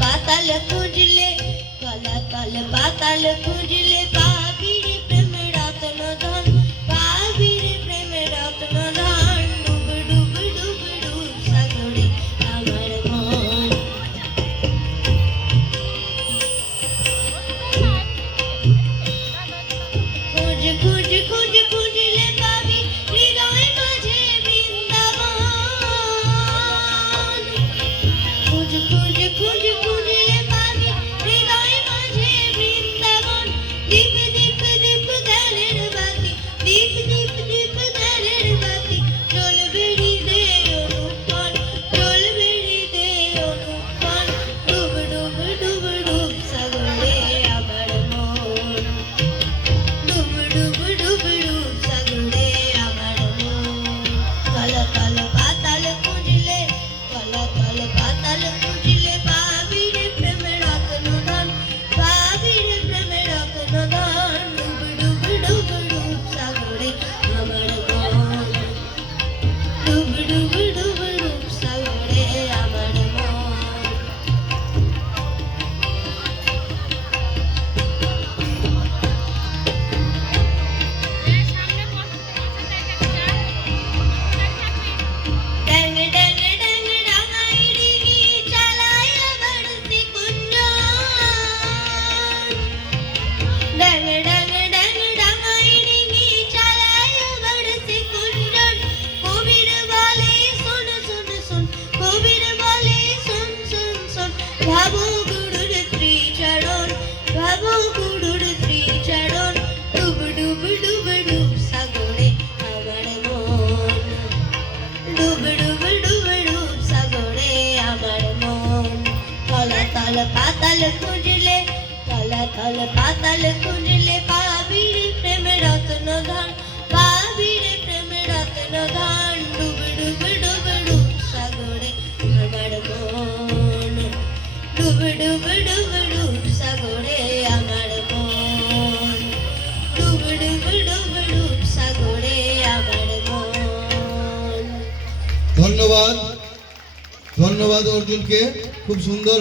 পাতাল খুঁজলে তলাতল পাতাল খুঁজলে পাবি রে প্রেমের রত্ন ধন, পাবি রে প্রেমের রত্ন ধন। ডুব ডুব ডুব ডুব সাগরে আমার মন। খুঁজ খুঁজ খুঁজ খুঁজলে পাবি হৃদয় মাঝে বৃন্দাবন। খুঁজ খুঁজ খুঁজ খুঁজলে পাবি হৃদয় মাঝে বৃন্দাবন। দীপ দীপ দীপ জ্ঞানের বাতি, দীপ দীপ দীপ জ্ঞানের বাতি, জ্বলবে হৃদয়ে অনুক্ষণ, জ্বলবে হৃদয়ে অনুক্ষণ। ডুব ডুব ডুব ডুব সাগরে আমার মন। ডুব ডুব ডুব ডুব সাগরে আমার মন। তলাতল পাতাল খুঁজলে তলাতল পাতাল খুঁজলে পাবি রে প্রেমের রত্ন ধন, পাবি রে প্রেমের রত্ন ধন। ডুব ডুব ডুব ডুব সাগরে আমার মন। ডুব ডুব ডুব ডুব সাগরে আমার মন। ড্যাং ড্যাং ড্যাং ডাঙায় ডিঙি চালায় বাড়তি কুঞ্জন। ড্যাং ড্যাং ড্যাং ডাঙায় ডিঙি চালায় বাড়তি কুঞ্জন। কবির বলে শোন শোন শোন, কবির বলে শোন শোন শোন। ভাবো গুরুর ত্রিচরণ, ভাবো গুরুর ত্রিচরণ। ডুব ডুব ডুব ডুব সাগরে আমার মন। ডুব ডুব ডুব ডুব সাগরে আমার মন। তলাতল পাতাল খুঁজলে তলাতল পাতাল খুঁজলে পাবি রে প্রেমের রত্ন ধন, পাবি রে প্রেমের রত্ন ধন। ডুব ডুব ডুব ডুব সাগরে আমার মন। ডুব ডুব ডুব ডুব সাগরে আমার মন। ডুব ডুব ডুব ডুব সাগরে আমার মন। ধন্যবাদ ধন্যবাদ অর্জুনকে, খুব সুন্দর।